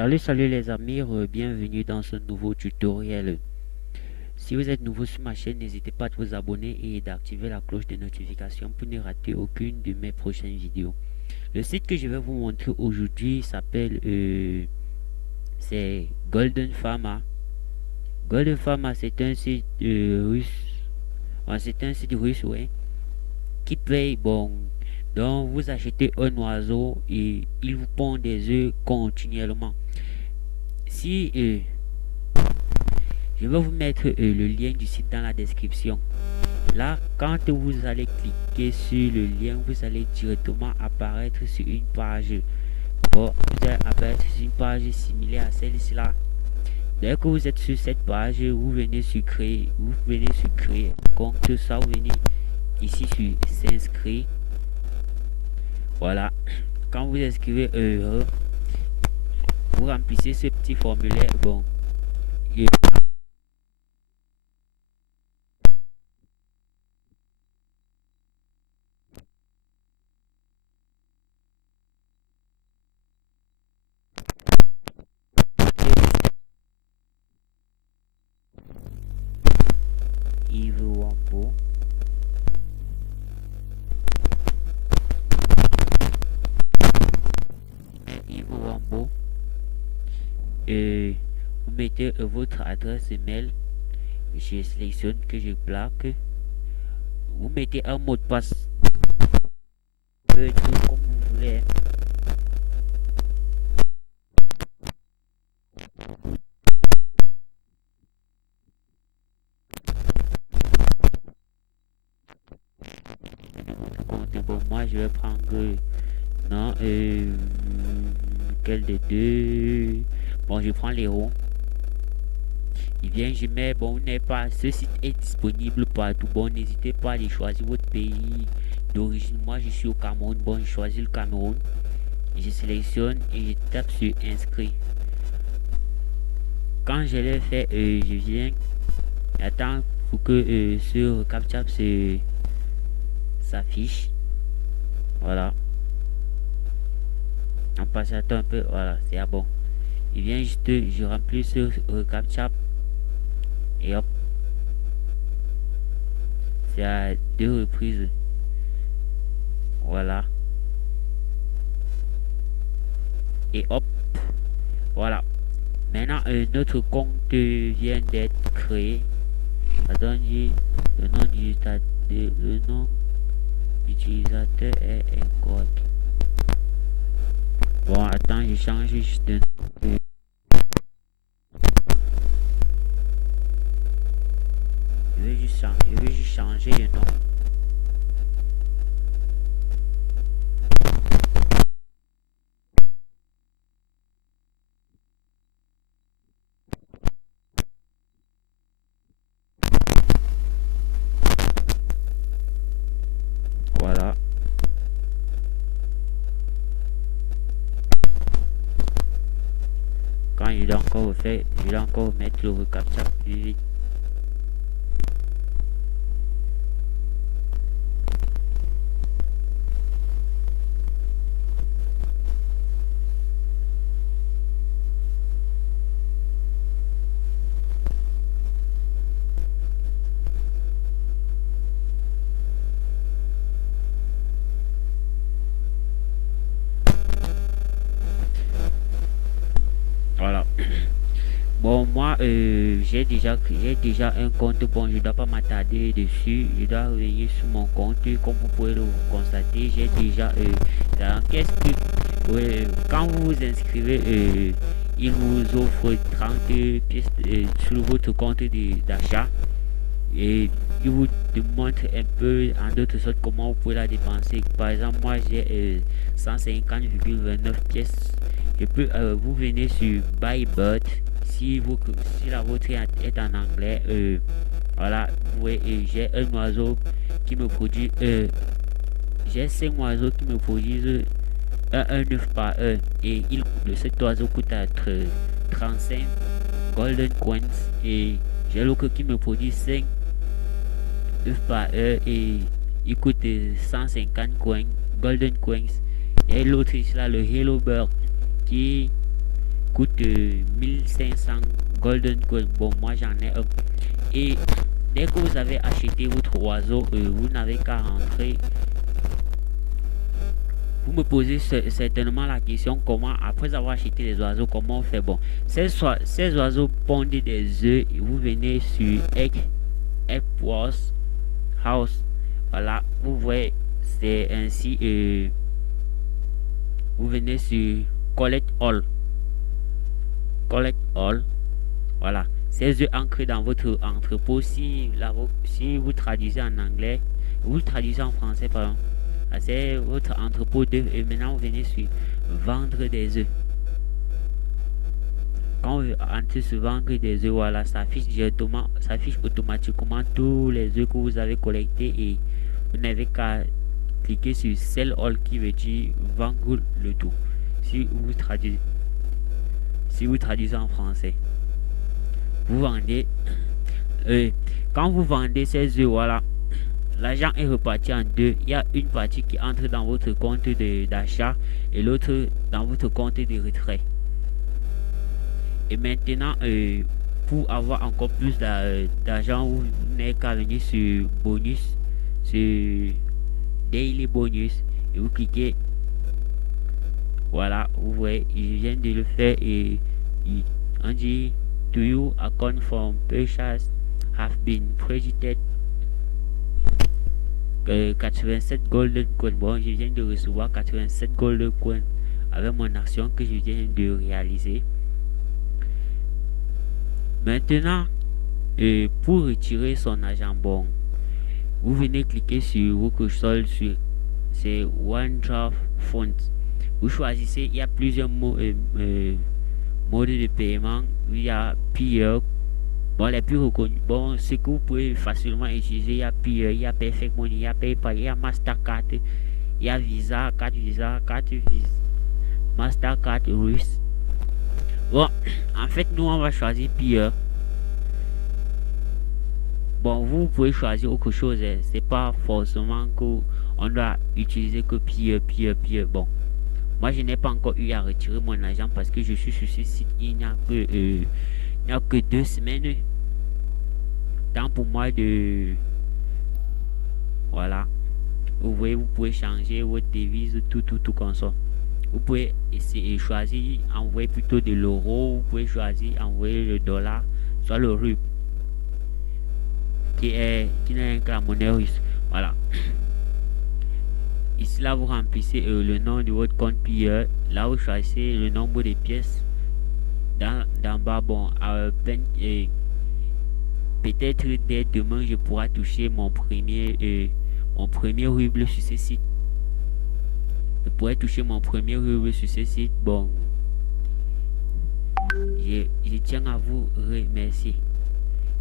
Salut les amis, bienvenue dans ce nouveau tutoriel. Si vous êtes nouveau sur ma chaîne, n'hésitez pas à vous abonner et d'activer la cloche de notification pour ne rater aucune de mes prochaines vidéos. Le site que je vais vous montrer aujourd'hui s'appelle c'est Golden Pharma. Golden Pharma, c'est un site russe. Ouais, c'est un site russe, ouais, qui paye bon. Donc vous achetez un oiseau et il vous pond des œufs continuellement. Si Je vais vous mettre le lien du site dans la description. Là, quand vous allez cliquer sur le lien, vous allez directement apparaître sur une page. Bon, vous allez apparaître sur une page similaire à celle-ci là. Dès que vous êtes sur cette page, vous venez sur créer, compte, ça vous venez ici sur s'inscrire. Voilà. Quand vous inscrivez vous remplissez ce petit formulaire. Bon, et Yves Wampo. Yves Wampo. Et vous mettez votre adresse email. Je sélectionne que je plaque. Vous mettez un mot de passe. Tout comme vous voulez. Bon, moi je vais prendre non quel des deux. Bon, je prends les ronds. Il vient, je mets, bon, vous n'êtes pas, ce site est disponible partout. Bon, n'hésitez pas à aller choisir votre pays d'origine. Moi je suis au Cameroun. Bon, je choisis le Cameroun. Je sélectionne et je tape sur inscrit. Quand je l'ai fait, je viens, attends pour que ce captcha s'affiche. Voilà. On passe à un peu. Voilà, c'est bon. Il vient juste, je remplis ce captcha et hop. C'est à 2 reprises. Voilà. Et hop. Voilà. Maintenant, notre compte vient d'être créé. Attendez, le nom d'utilisateur est incorrect. Bon, attends, je change juste de nom. Je vais juste changer le nom. Voilà. Quand il est encore fait, je vais encore mettre le recaptcha plus vite. Voilà. Bon, moi, j'ai déjà un compte. Bon, je ne dois pas m'attarder dessus. Je dois revenir sur mon compte. Comme vous pouvez le constater, j'ai déjà qu'est-ce que quand vous vous inscrivez, il vous offre 30 pièces sur votre compte d'achat et il vous montre un peu en d'autres sortes comment vous pouvez la dépenser. Par exemple, moi j'ai 150,29 pièces. Je peux, vous venez sur Buybird. Si la vôtre est en anglais, voilà, vous voyez, j'ai un oiseau qui me produit, j'ai 5 oiseaux qui me produisent un œuf par heure et cet oiseau coûte à 35 golden coins et j'ai l'autre qui me produit 5 œufs par heure et il coûte 150 coins, golden coins, et l'autre là, le Hello Bird, qui coûte 1500 golden coin. Bon, moi j'en ai un. Et dès que vous avez acheté votre oiseau, vous n'avez qu'à rentrer. Vous me posez certainement la question comment, après avoir acheté les oiseaux, comment on fait. Bon, ces oiseaux pondent des œufs et vous venez sur Egg Wars House. Voilà, vous voyez, c'est ainsi. Vous venez sur Collect All. Collect All. Voilà, ces œufs ancrés dans votre entrepôt. Si vous traduisez en anglais, vous traduisez en français, pardon. C'est votre entrepôt d'œufs et maintenant vous venez sur vendre des œufs. Quand vous entrez sur vendre des œufs, voilà, ça affiche automatiquement tous les œufs que vous avez collectés et vous n'avez qu'à cliquer sur Sell All qui veut dire vendre le tout. Si vous traduisez en français, vous vendez. Quand vous vendez ces œufs, voilà, l'argent est reparti en deux. Il y a une partie qui entre dans votre compte d'achat et l'autre dans votre compte de retrait. Et maintenant, pour avoir encore plus d'argent, vous n'avez qu'à venir sur bonus, sur daily bonus, et vous cliquez. Voilà, vous voyez, je viens de le faire et on dit to you account from purchase have been credited 87 golden coins. Bon, je viens de recevoir 87 golden coins avec mon action que je viens de réaliser. Maintenant, pour retirer son argent, bon, vous venez cliquer sur Workshop, sur c'est OneDrive Funds. Vous choisissez, il y a plusieurs modes de paiement. Il y a Payer. Bon, les plus reconnus, bon, ce que vous pouvez facilement utiliser, il y a Payer, il y a Perfect Money, il y a PayPal, il y a Mastercard, il y a Visa, carte Visa, Mastercard, Russe. Bon, en fait, nous, on va choisir Payer. Bon, vous pouvez choisir autre chose, c'est pas forcément qu'on doit utiliser que Payer. Bon, moi, je n'ai pas encore eu à retirer mon argent parce que je suis sur ce site, il n'y a que 2 semaines. Temps pour moi de... Voilà. Vous voyez, vous pouvez changer votre devise, tout comme ça. Vous pouvez essayer choisir, envoyer plutôt de l'euro. Vous pouvez choisir envoyer le dollar, soit le ruble, qui n'est que la monnaie russe. Voilà. Ici, là, vous remplissez le nom de votre compte Payer. Là, vous choisissez le nombre de pièces. D'en bas, bon, peut-être dès demain, je pourrai toucher mon premier ruble sur ce site. Je pourrais toucher mon premier ruble sur ce site. Bon, je tiens à vous remercier.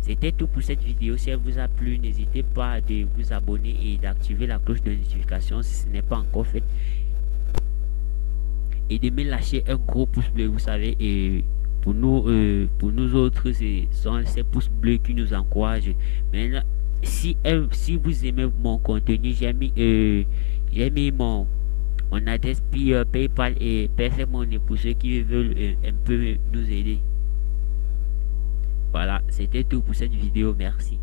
C'était tout pour cette vidéo. Si elle vous a plu, n'hésitez pas de vous abonner et d'activer la cloche de notification si ce n'est pas encore fait. Et de me lâcher un gros pouce bleu, vous savez. Et pour nous autres, ce sont ces pouces bleus qui nous encouragent. Maintenant, si vous aimez mon contenu, j'ai mis mon adresse PayPal et Perfect Money pour ceux qui veulent un peu nous aider. Voilà, c'était tout pour cette vidéo. Merci.